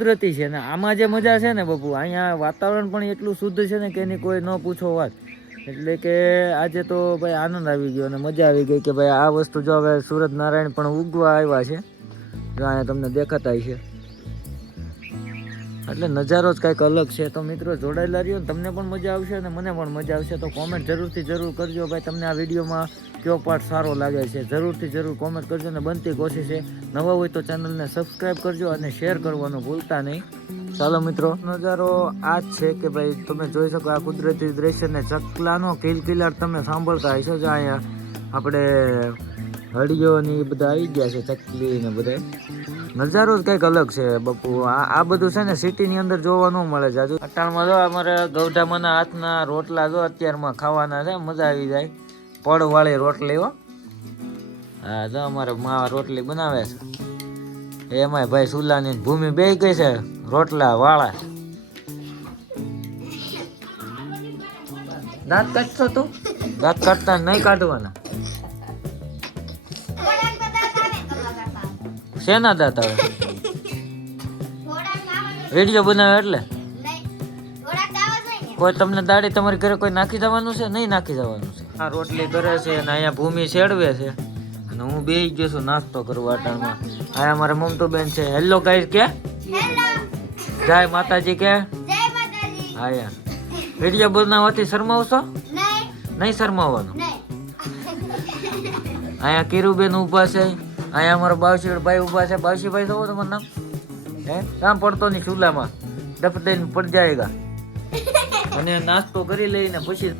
કુદરતી છે ને આમાં જે મજા છે ને બાપુ, અહીંયા વાતાવરણ પણ એટલું શુદ્ધ છે ને કે એની કોઈ ન પૂછો વાત. એટલે કે આજે તો ભાઈ આનંદ આવી ગયો અને મજા આવી ગઈ કે ભાઈ આ વસ્તુ જો હવે સુરત નારાયણ પણ ઉગવા આવ્યા છે, જો અહીંયા તમને દેખાતા છે. એટલે નજારો જ કંઈક અલગ છે. તો મિત્રો જોડાયેલા રહ્યો, તમને પણ મજા આવશે અને મને પણ મજા આવશે. તો કોમેન્ટ જરૂરથી જરૂર કરજો ભાઈ, તમને આ વિડીયોમાં કયો પાર્ટ સારો લાગે છે, જરૂરથી જરૂર કોમેન્ટ કરજો. અને બનતી કોશિશ છે નવા હોય તો ચેનલને સબસ્ક્રાઈબ કરજો અને શેર કરવાનું ભૂલતા નહીં. ચાલો મિત્રો, નજારો આ જ છે કે ભાઈ તમે જોઈ શકો આ કુદરતી દ્રશ્ય ને ચકલાનો કિલકિલાટ તમે સાંભળતા હશો. જો અહીંયા આપણે હળીઓ ને એ બધા આવી ગયા છે, ચકલી ને બધા. નજારો જ કંઈક અલગ છે બાપુ. આ બધું છે ને સિટીની અંદર જોવા ન મળે છે. હજુ અટાણમાં જો અમારે ગૌઢામાના હાથના રોટલા જો અત્યારમાં ખાવાના છે, મજા આવી જાય. પડવાળી રોટલી હો. હા જો અમારે મા રોટલી બનાવે છે, એમાંય ભાઈ સુલાની ભૂમિ બે ગઈ છે રોટલા વાળા. દાંત કાઢશો તું? દાંત કાઢતા નહીં કાઢવાના. શેના દાંત આવે? વિડીયો બનાવે એટલે કોઈ તમને દાડી તમારી ઘરે કોઈ નાખી જવાનું છે? નહીં નાખી જવાનું છે. આ રોટલી કરે છે અને અહીંયા ભૂમિ છેડવે છે અને હું બેસી ગયો છું નાસ્તો કરવા અટાણમાં. આ અમારા મમતો બેન છે. હેલો ગાઈસ કે જય માતાજી કે. હા યાર, વિડીયો બનાવવાથી શરમાવશો નહીં? શરમાવવાનું. અહીંયા કિરુબેન ઉભા છે, અહીંયા અમારો બાવશી ભાઈ ઉભા છે. બાવશી ભાઈ શું તમારું નામ? હે કામ પડતો નહીં ચૂલામાં ડપ દઈને પડ જાયગા. અને નાસ્તો કરી લઈને પછી